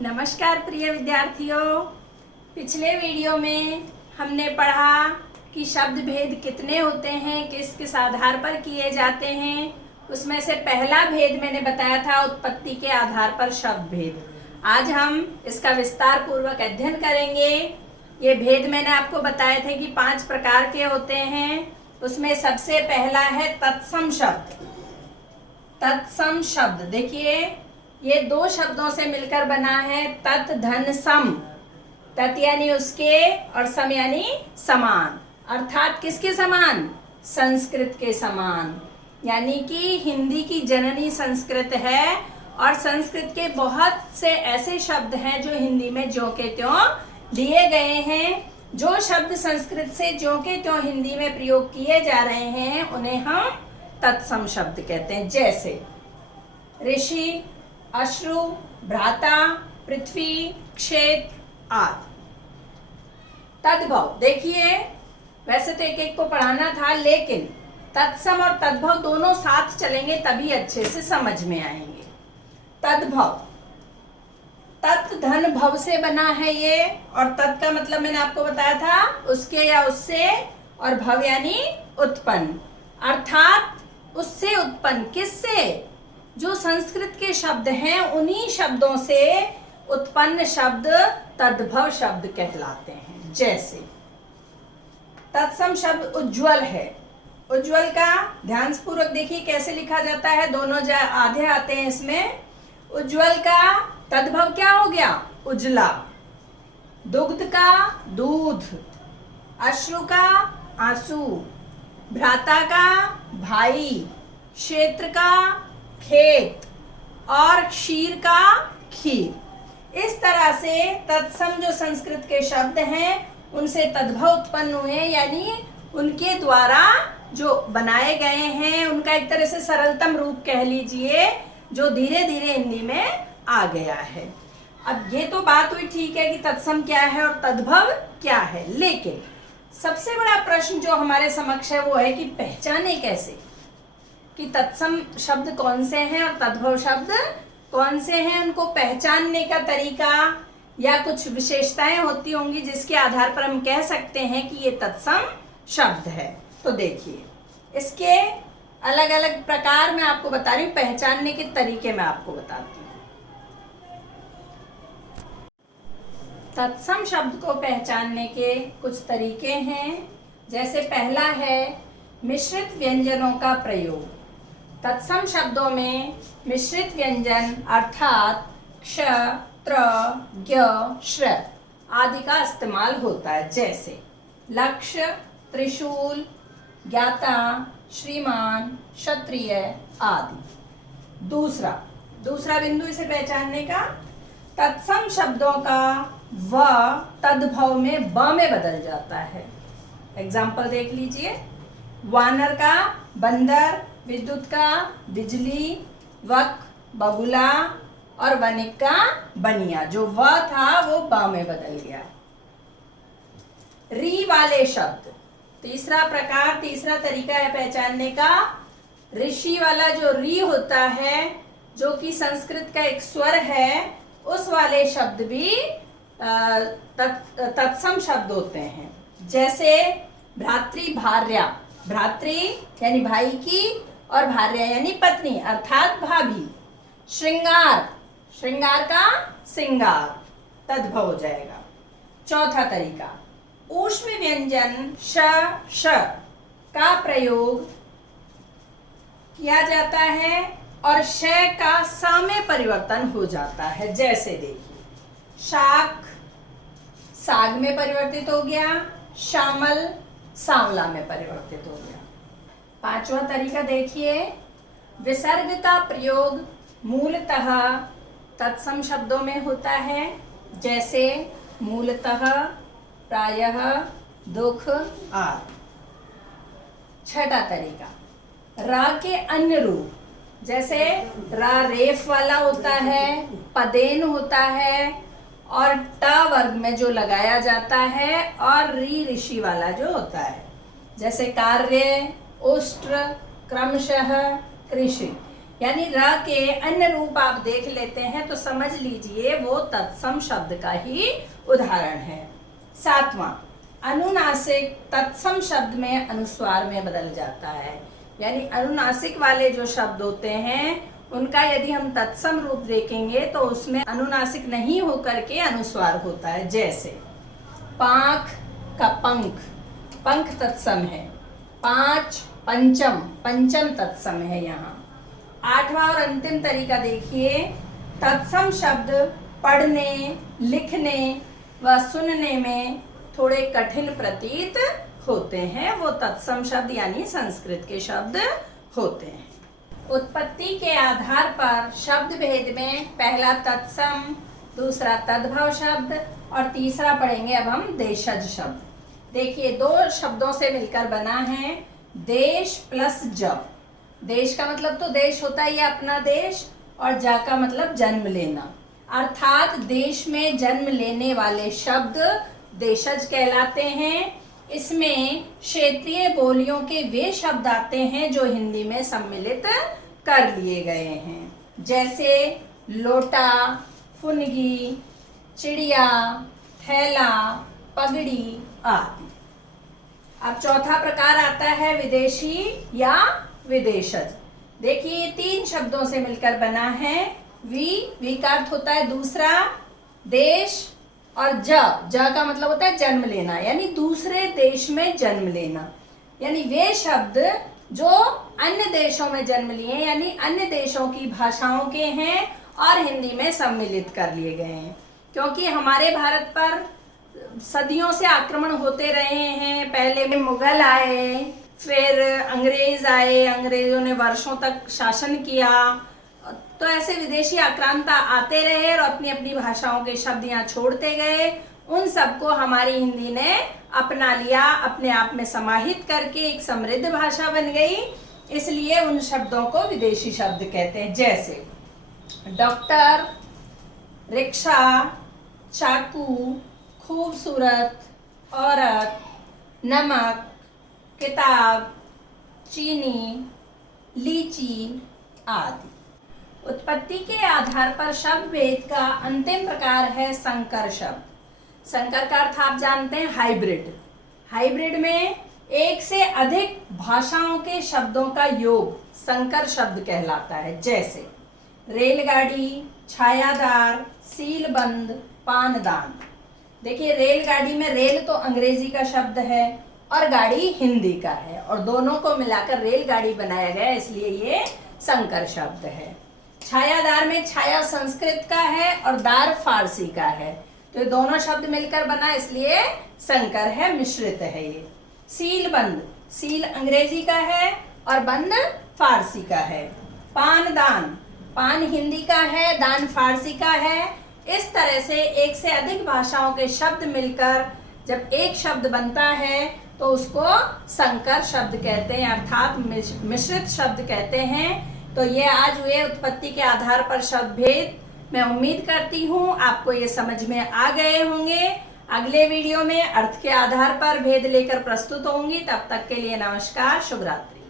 नमस्कार प्रिय विद्यार्थियों। पिछले वीडियो में हमने पढ़ा कि शब्द भेद कितने होते हैं, किस किस आधार पर किए जाते हैं। उसमें से पहला भेद मैंने बताया था उत्पत्ति के आधार पर शब्द भेद। आज हम इसका विस्तार पूर्वक अध्ययन करेंगे। ये भेद मैंने आपको बताए थे कि 5 प्रकार के होते हैं। उसमें सबसे पहला है तत्सम शब्द। तत्सम शब्द देखिए, ये 2 शब्दों से मिलकर बना है, तत् धन सम। तत् यानी उसके और सम यानी समान, अर्थात किसके समान? संस्कृत के समान। यानी कि हिंदी की जननी संस्कृत है और संस्कृत के बहुत से ऐसे शब्द हैं जो हिंदी में ज्यों के त्यों दिए गए हैं। जो शब्द संस्कृत से ज्यों के त्यों हिंदी में प्रयोग किए जा रहे हैं उन्हें हम तत्सम शब्द कहते हैं। जैसे ऋषि, अश्रु, भ्राता, पृथ्वी, क्षेत्र आदि। तद्भव देखिए, वैसे तो एक एक को पढ़ाना था, लेकिन तत्सम और तद्भव दोनों साथ चलेंगे तभी अच्छे से समझ में आएंगे। तद्भव, तत् धन भव से बना है ये, और तत् का मतलब मैंने आपको बताया था उसके या उससे, और भव यानी उत्पन्न, अर्थात उससे उत्पन्न। किससे? जो संस्कृत के शब्द हैं उन्हीं शब्दों से उत्पन्न शब्द तद्भव शब्द कहलाते हैं। जैसे तत्सम शब्द उज्ज्वल है। उज्ज्वल का ध्यान पूर्वक देखिए कैसे लिखा जाता है, दोनों आधे आते हैं इसमें। उज्ज्वल का तद्भव क्या हो गया? उजला। दुग्ध का दूध, अश्रु का आंसू, भ्राता का भाई, क्षेत्र का खेत और क्षीर का खीर। इस तरह से तत्सम जो संस्कृत के शब्द हैं उनसे तद्भव उत्पन्न हुए, यानी उनके द्वारा जो बनाए गए हैं उनका एक तरह से सरलतम रूप कह लीजिए, जो धीरे धीरे हिंदी में आ गया है। अब ये तो बात हुई ठीक है कि तत्सम क्या है और तद्भव क्या है, लेकिन सबसे बड़ा प्रश्न जो हमारे समक्ष है वो है कि पहचाने कैसे कि तत्सम शब्द कौन से हैं और तद्भव शब्द कौन से हैं। उनको पहचानने का तरीका या कुछ विशेषताएं होती होंगी जिसके आधार पर हम कह सकते हैं कि ये तत्सम शब्द है। तो देखिए, इसके अलग अलग प्रकार मैं आपको बता रही हूँ, पहचानने के तरीके मैं आपको बताती हूँ। तत्सम शब्द को पहचानने के कुछ तरीके हैं। जैसे पहला है मिश्रित व्यंजनों का प्रयोग। तत्सम शब्दों में मिश्रित व्यंजन अर्थात क्ष, त्र, ज्ञ, श्र आदि का इस्तेमाल होता है। जैसे लक्ष्य, त्रिशूल, ज्ञाता, श्रीमान, क्षत्रिय आदि। दूसरा बिंदु इसे पहचानने का, तत्सम शब्दों का व तद्भव में ब में बदल जाता है। एग्जाम्पल देख लीजिए, वानर का बंदर, विद्युत का बिजली, वक बबुला और वनिक का बनिया। जो व था वो ब में बदल गया। री वाले शब्द, तीसरा तरीका है पहचानने का। ऋषि वाला जो री होता है, जो कि संस्कृत का एक स्वर है, उस वाले शब्द भी तत्सम शब्द होते हैं। जैसे भ्रातृ भार्या, भ्रातृ यानी भाई की और भार्या यानी पत्नी अर्थात भाभी। श्रृंगार, श्रृंगार का सिंगार तद्भव हो जाएगा। चौथा तरीका, ऊष्म व्यंजन श का प्रयोग किया जाता है और श का स में परिवर्तन हो जाता है। जैसे देखिए, शाक साग में परिवर्तित हो गया, शामल सांवला में परिवर्तित हो गया। पांचवा तरीका देखिए, विसर्ग का प्रयोग मूलतः तत्सम शब्दों में होता है। जैसे मूलतः, प्रायः, दुख आदि। छठा तरीका, रा के अन्य रूप, जैसे रा रेफ वाला होता है, पदेन होता है, और ट वर्ग में जो लगाया जाता है, और री ऋषि वाला जो होता है। जैसे कार्य, उष्ट्र, क्रमशः, कृषि। यानी र के अन्य रूप आप देख लेते हैं तो समझ लीजिए वो तत्सम शब्द का ही उदाहरण है। 7वां, अनुनासिक तत्सम शब्द में अनुस्वार में बदल जाता है। यानी अनुनासिक वाले जो शब्द होते हैं उनका यदि हम तत्सम रूप देखेंगे तो उसमें अनुनासिक नहीं होकर के अनुस्वार होता है। जैसे पांख का पंख, पंख तत्सम है। पांच, पंचम, पंचम तत्सम है यहाँ। 8वां और अंतिम तरीका देखिए, तत्सम शब्द पढ़ने, लिखने व सुनने में थोड़े कठिन प्रतीत होते हैं, वो तत्सम शब्द यानी संस्कृत के शब्द होते हैं। उत्पत्ति के आधार पर शब्द भेद में पहला तत्सम, दूसरा तद्भव शब्द और तीसरा पढ़ेंगे अब हम देशज शब्द। देखिए 2 शब्दों से मिलकर बना है देश प्लस जब। देश का मतलब तो देश होता ही है अपना देश, और जा का मतलब जन्म लेना, अर्थात देश में जन्म लेने वाले शब्द देशज कहलाते हैं। इसमें क्षेत्रीय बोलियों के वे शब्द आते हैं जो हिंदी में सम्मिलित कर लिए गए हैं, जैसे लोटा, फुनगी, चिड़िया, थैला, पगड़ी आदि। अब चौथा प्रकार आता है विदेशी या विदेशज। देखिए 3 शब्दों से मिलकर बना है। वी का अर्थ होता है दूसरा, देश, और ज का मतलब होता है जन्म लेना, यानी दूसरे देश में जन्म लेना। यानी वे शब्द जो अन्य देशों में जन्म लिए, यानी अन्य देशों की भाषाओं के हैं और हिंदी में सम्मिलित कर लिए गए हैं। क्योंकि हमारे भारत पर सदियों से आक्रमण होते रहे हैं। पहले मुगल आए, फिर अंग्रेज आए, अंग्रेजों ने वर्षों तक शासन किया, तो ऐसे विदेशी आक्रांता आते रहे और अपनी अपनी भाषाओं के शब्द यहाँ छोड़ते गए। उन सबको हमारी हिंदी ने अपना लिया, अपने आप में समाहित करके एक समृद्ध भाषा बन गई, इसलिए उन शब्दों को विदेशी शब्द कहते हैं। जैसे डॉक्टर, रिक्शा, चाकू, खूबसूरत, औरत, नमक, किताब, चीनी, लीची आदि। उत्पत्ति के आधार पर शब्द भेद का अंतिम प्रकार है संकर शब्द। संकर का अर्थ आप जानते हैं हाइब्रिड। हाइब्रिड में एक से अधिक भाषाओं के शब्दों का योग संकर शब्द कहलाता है। जैसे रेलगाड़ी, छायादार, सीलबंद, पानदान। देखिए रेलगाड़ी में रेल तो अंग्रेजी का शब्द है और गाड़ी हिंदी का है, और दोनों को मिलाकर रेलगाड़ी बनाया गया, इसलिए ये संकर शब्द है। छायादार में छाया संस्कृत का है और दार फारसी का है, तो ये दोनों शब्द मिलकर बना, इसलिए संकर है, मिश्रित है ये। सीलबंद, सील अंग्रेजी का है और बंद फारसी का है। पानदान, पान हिंदी का है, दान फारसी का है। इस तरह से एक से अधिक भाषाओं के शब्द मिलकर जब एक शब्द बनता है तो उसको संकर शब्द कहते हैं, अर्थात मिश्रित शब्द कहते हैं। तो ये आज हुए उत्पत्ति के आधार पर शब्द भेद। मैं उम्मीद करती हूँ आपको ये समझ में आ गए होंगे। अगले वीडियो में अर्थ के आधार पर भेद लेकर प्रस्तुत होंगी। तब तक के लिए नमस्कार, शुभ रात्रि।